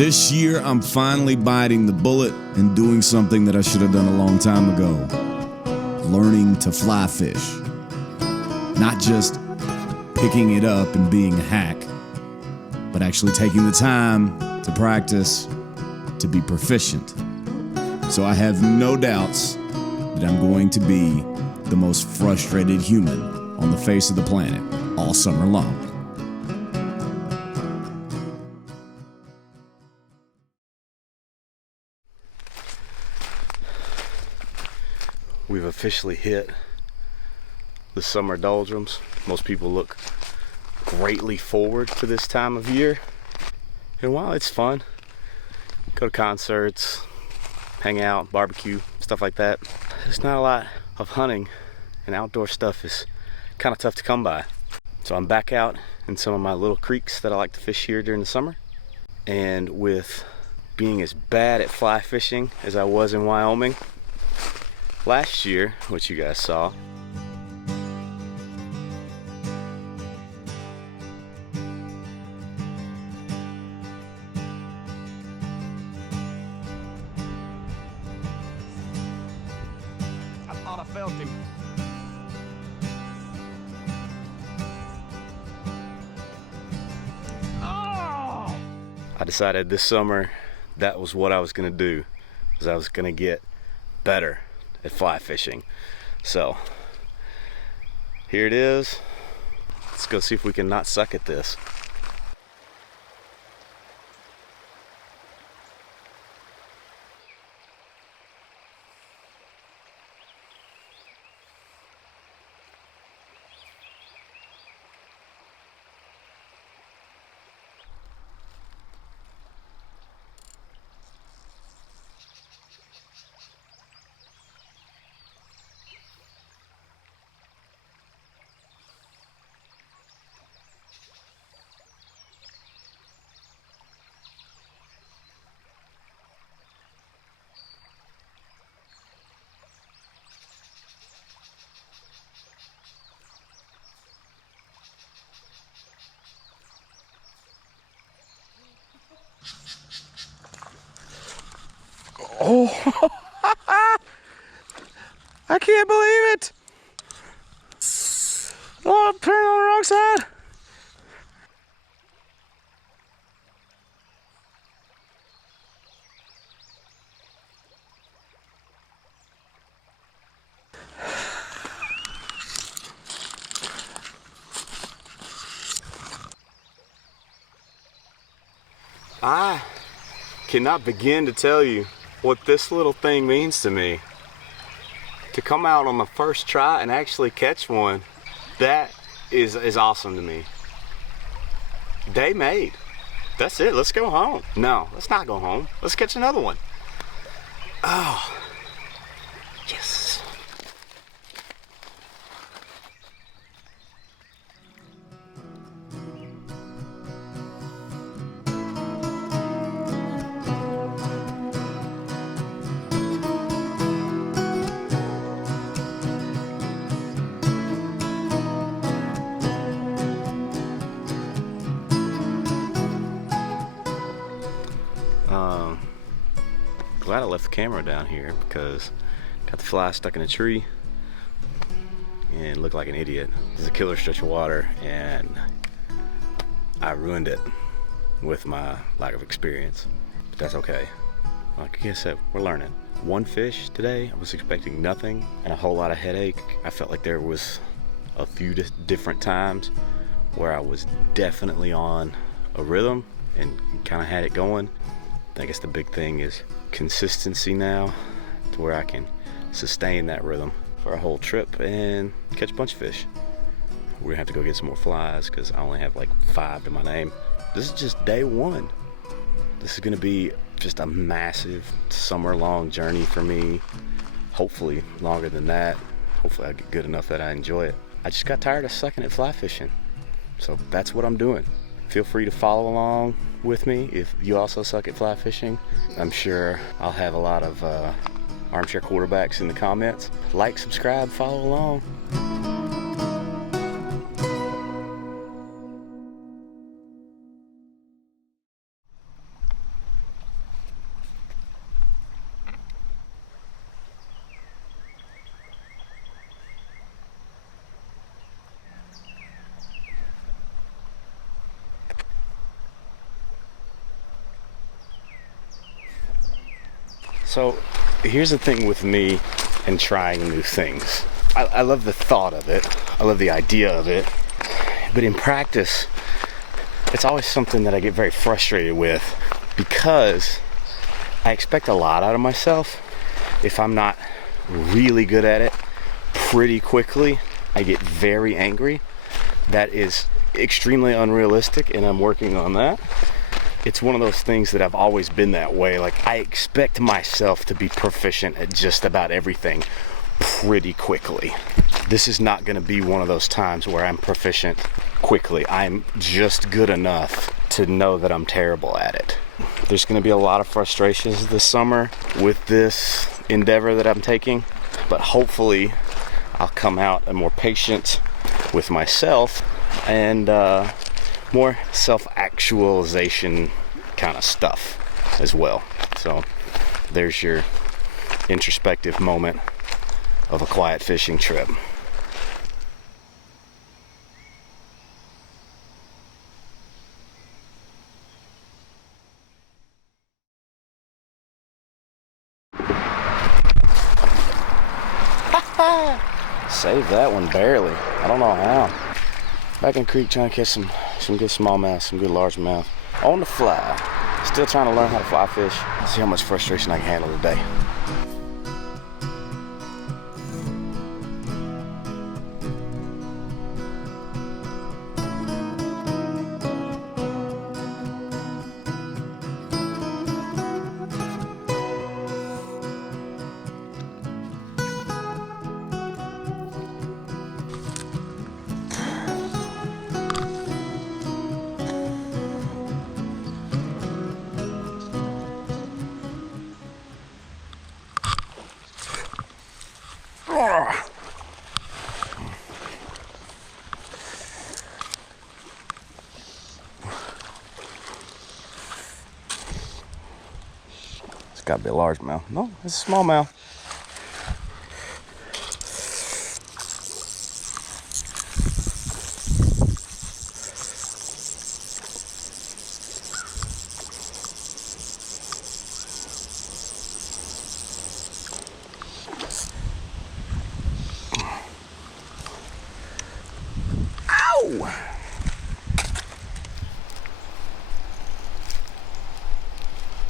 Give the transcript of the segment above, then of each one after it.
This year, I'm finally biting the bullet and doing something that I should have done a long time ago. Learning to fly fish. Not just picking it up and being a hack, but actually taking the time to practice, to be proficient. So I have no doubts that I'm going to be the most frustrated human on the face of the planet all summer long. We've officially hit the summer doldrums. Most people look greatly forward to this time of year. And while it's fun, go to concerts, hang out, barbecue, stuff like that, there's not a lot of hunting, and outdoor stuff is kind of tough to come by. So I'm back out in some of my little creeks that I like to fish here during the summer. And with being as bad at fly fishing as I was in Wyoming last year, which you guys saw, I thought I felt him. Oh! I decided this summer that was what I was gonna do, was I was gonna get better at fly fishing. So here it is. Let's go see if we can not suck at this. Oh, I can't believe it. Oh, I'm turning on the wrong side. I cannot begin to tell you what this little thing means to me. To come out on the first try and actually catch one, that is awesome to me. Day made. That's it, let's go home. No, let's not go home. Let's catch another one. Oh, yes. Glad I left the camera down here because got the fly stuck in a tree and looked like an idiot. This is a killer stretch of water and I ruined it with my lack of experience, but that's okay. Like I said, we're learning. One fish today, I was expecting nothing and a whole lot of headache. I felt like there was a few different times where I was definitely on a rhythm and kind of had it going. I guess the big thing is consistency now, to where I can sustain that rhythm for a whole trip and catch a bunch of fish. We're gonna have to go get some more flies because I only have like 5 to my name. This is just day one. This is gonna be just a massive summer-long journey for me. Hopefully longer than that. Hopefully I get good enough that I enjoy it. I just got tired of sucking at fly fishing, so that's what I'm doing. Feel free to follow along with me if you also suck at fly fishing. I'm sure I'll have a lot of armchair quarterbacks in the comments. Like, subscribe, follow along. So here's the thing with me and trying new things. I love the thought of it. I love the idea of it. But in practice, it's always something that I get very frustrated with because I expect a lot out of myself. If I'm not really good at it pretty quickly, I get very angry. That is extremely unrealistic, and I'm working on that. It's one of those things that I've always been that way. Like, I expect myself to be proficient at just about everything pretty quickly. This is not going to be one of those times where I'm proficient quickly. I'm just good enough to know that I'm terrible at it. There's going to be a lot of frustrations this summer with this endeavor that I'm taking, but hopefully I'll come out and more patient with myself and more self-actualization kind of stuff as well. So there's your introspective moment of a quiet fishing trip. Saved that one barely. I don't know how. Back in the creek trying to catch some good smallmouth, some good largemouth. On the fly. Still trying to learn how to fly fish. See how much frustration I can handle today. It's gotta be a largemouth. No, it's a smallmouth.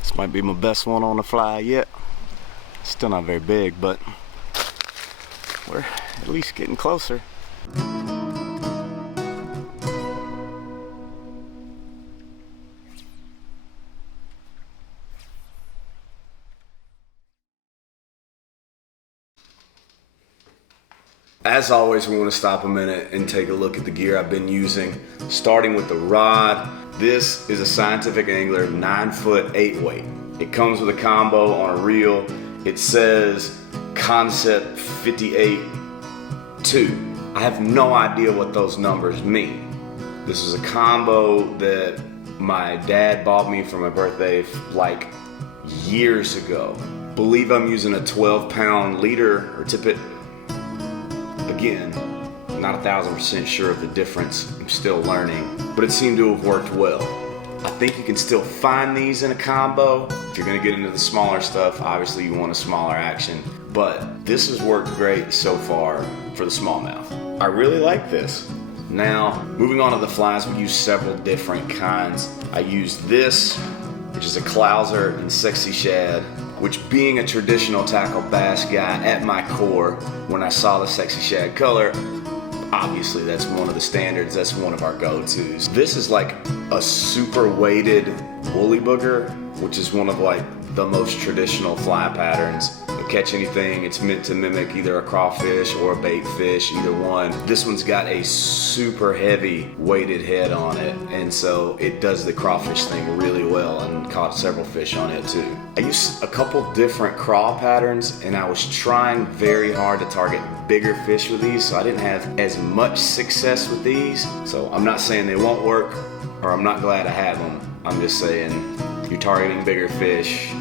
This might be my best one on the fly yet. Still not very big, but we're at least getting closer. As always, we want to stop a minute and take a look at the gear I've been using, starting with the rod. This is a Scientific Angler 9-foot 8-weight. It comes with a combo on a reel. It says Concept 58-2. I have no idea what those numbers mean. This is a combo that my dad bought me for my birthday like years ago. Believe I'm using a 12-pound leader or tippet. Again, not 1,000% sure of the difference. I'm still learning, but it seemed to have worked well. I think you can still find these in a combo. If you're gonna get into the smaller stuff, obviously you want a smaller action, but this has worked great so far for the smallmouth. I really like this. Now, moving on to the flies, we use several different kinds. I used this, which is a Clouser and Sexy Shad, which, being a traditional tackle bass guy at my core, when I saw the Sexy Shad color, obviously that's one of the standards, that's one of our go-tos. This is like a super weighted woolly booger, which is one of like the most traditional fly patterns. You'll catch anything, it's meant to mimic either a crawfish or a bait fish, either one. This one's got a super heavy weighted head on it, and so it does the crawfish thing really well, and caught several fish on it too. I used a couple different crawl patterns, and I was trying very hard to target bigger fish with these, so I didn't have as much success with these. So I'm not saying they won't work, or I'm not glad I have them. I'm just saying, you're targeting bigger fish,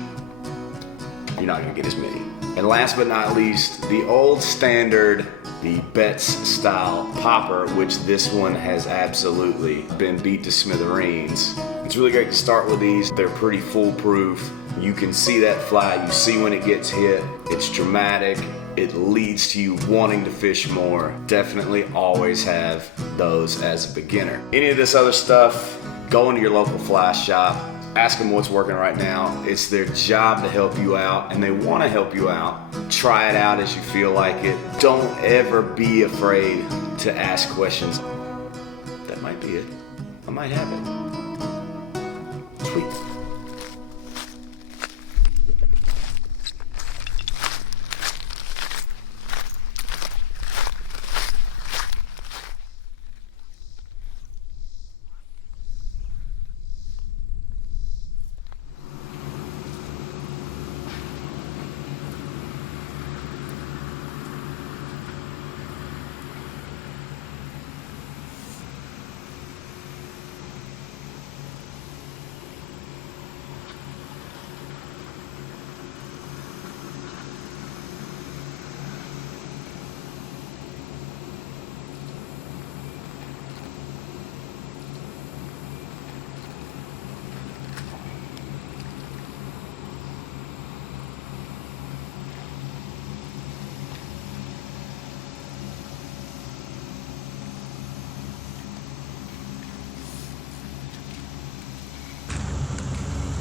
you're not gonna get as many. And last but not least, the old standard, the Betts style popper, which this one has absolutely been beat to smithereens. It's really great to start with these. They're pretty foolproof. You can see that fly, you see when it gets hit, it's dramatic, it leads to you wanting to fish more. Definitely always have those as a beginner. Any of this other stuff, go into your local fly shop, ask them what's working right now. It's their job to help you out, and they want to help you out. Try it out as you feel like it. Don't ever be afraid to ask questions. That might be it. I might have it. Sweet.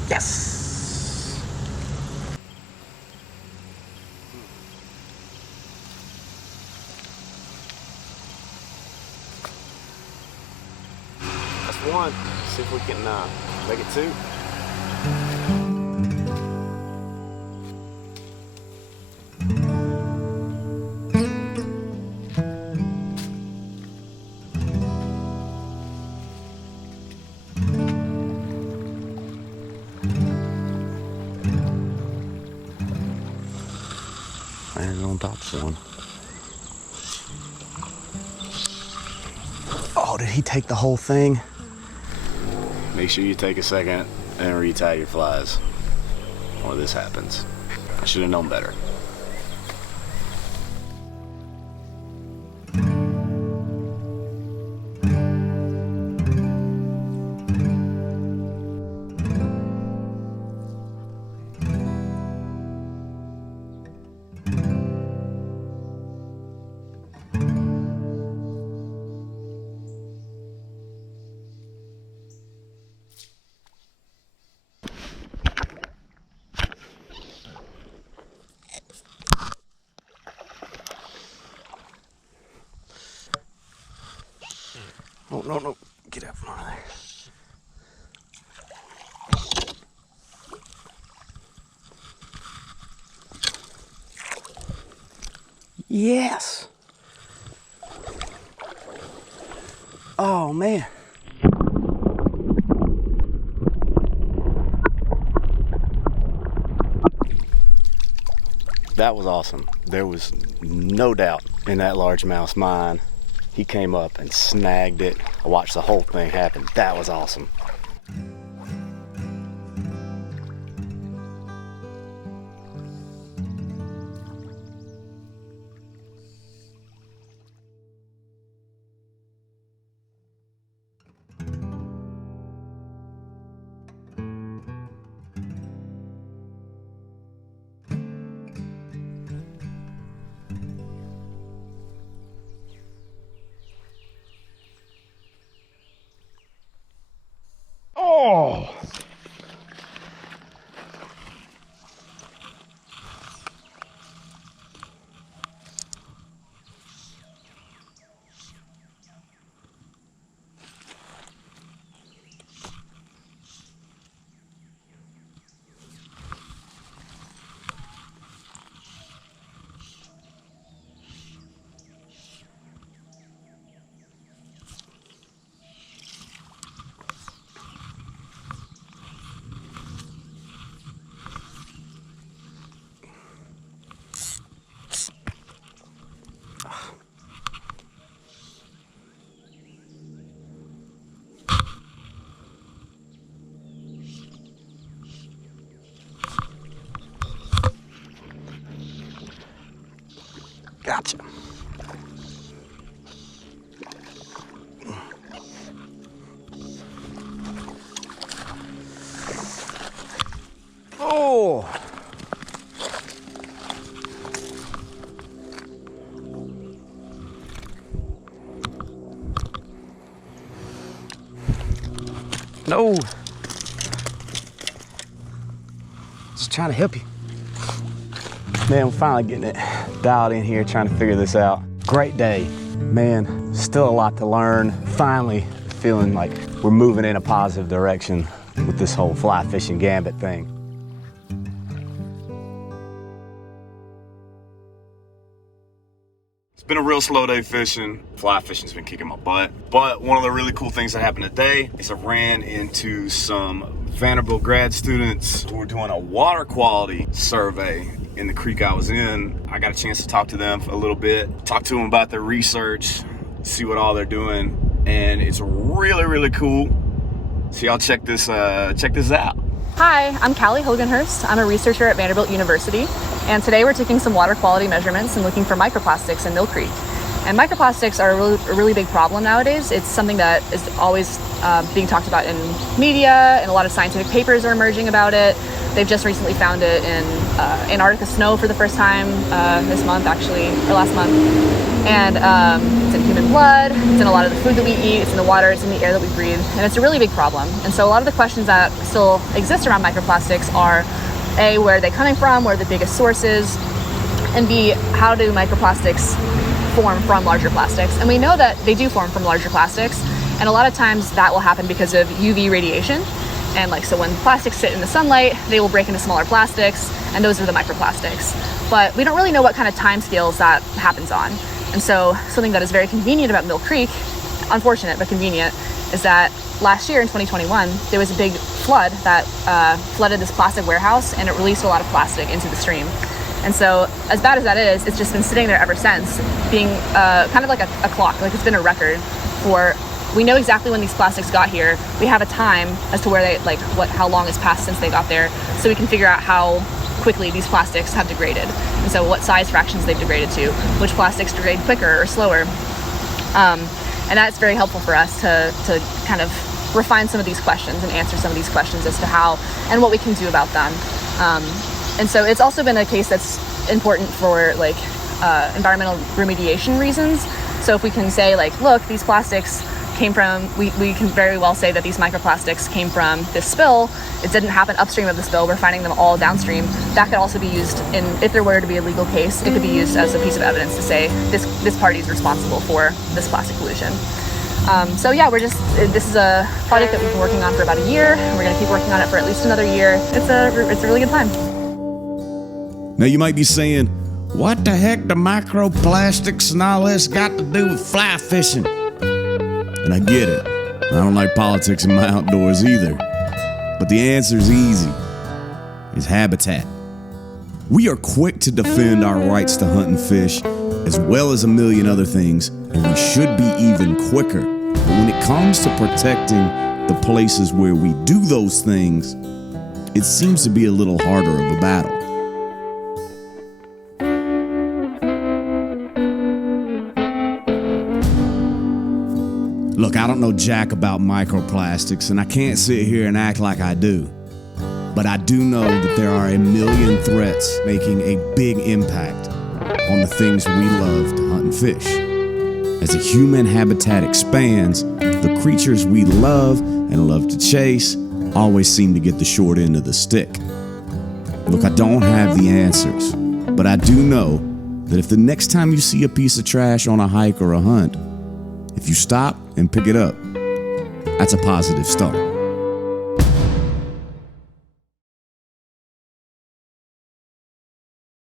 Yes! That's one. See if we can make it two. Landed on top of one. Oh, did he take the whole thing? Make sure you take a second and retie your flies, or this happens. I should have known better. Oh, no, no. Get up from there. Yes! Oh, man. That was awesome. There was no doubt in that largemouth's mind. He came up and snagged it. I watched the whole thing happen. That was awesome. Oh! Gotcha. Oh! No. Just trying to help you. Man, we're finally getting it dialed in here, trying to figure this out. Great day. Man, still a lot to learn. Finally feeling like we're moving in a positive direction with this whole fly fishing gambit thing. It's been a real slow day fishing. Fly fishing's been kicking my butt. But one of the really cool things that happened today is I ran into some Vanderbilt grad students who were doing a water quality survey in the creek I was in. I got a chance to talk to them for a little bit, talk to them about their research, see what all they're doing, and it's really, really cool. So y'all check this out. Hi, I'm Callie Hogenhurst. I'm a researcher at Vanderbilt University, and today we're taking some water quality measurements and looking for microplastics in Mill Creek. And microplastics are a really big problem nowadays. It's something that is always being talked about in media, and a lot of scientific papers are emerging about it. They've just recently found it in Antarctica snow for the first time this month, actually, or last month. And it's in human blood, it's in a lot of the food that we eat, it's in the water, it's in the air that we breathe, and it's a really big problem. And so a lot of the questions that still exist around microplastics are A, where are they coming from, where are the biggest sources, and B, how do microplastics form from larger plastics? And we know that they do form from larger plastics, and a lot of times that will happen because of UV radiation. And so when plastics sit in the sunlight, they will break into smaller plastics, and those are the microplastics. But we don't really know what kind of time scales that happens on. And so something that is very convenient about Mill Creek, unfortunate but convenient, is that last year in 2021, there was a big flood that flooded this plastic warehouse, and it released a lot of plastic into the stream. And so as bad as that is, it's just been sitting there ever since, being kind of like a clock, like it's been a record for, we know exactly when these plastics got here. We have a time as to where they, how long has passed since they got there, so we can figure out how quickly these plastics have degraded. And so what size fractions they've degraded to, which plastics degrade quicker or slower. And that's very helpful for us to kind of refine some of these questions and answer some of these questions as to how and what we can do about them. And so it's also been a case that's important for environmental remediation reasons. So if we can say look, these plastics came from, we can very well say that these microplastics came from this spill. It didn't happen upstream of the spill. We're finding them all downstream. That could also be used if there were to be a legal case, it could be used as a piece of evidence to say this party is responsible for this plastic pollution. So yeah, this is a project that we've been working on for about a year. We're gonna keep working on it for at least another year. It's a really good time. Now you might be saying, what the heck do microplastics and all this got to do with fly fishing? And I get it. I don't like politics in my outdoors either. But the answer's easy. It's habitat. We are quick to defend our rights to hunt and fish, as well as a million other things, and we should be even quicker. But when it comes to protecting the places where we do those things, it seems to be a little harder of a battle. Look, I don't know jack about microplastics, and I can't sit here and act like I do. But I do know that there are a million threats making a big impact on the things we love to hunt and fish. As the human habitat expands, the creatures we love and love to chase always seem to get the short end of the stick. Look, I don't have the answers, but I do know that if the next time you see a piece of trash on a hike or a hunt, if you stop and pick it up, that's a positive start.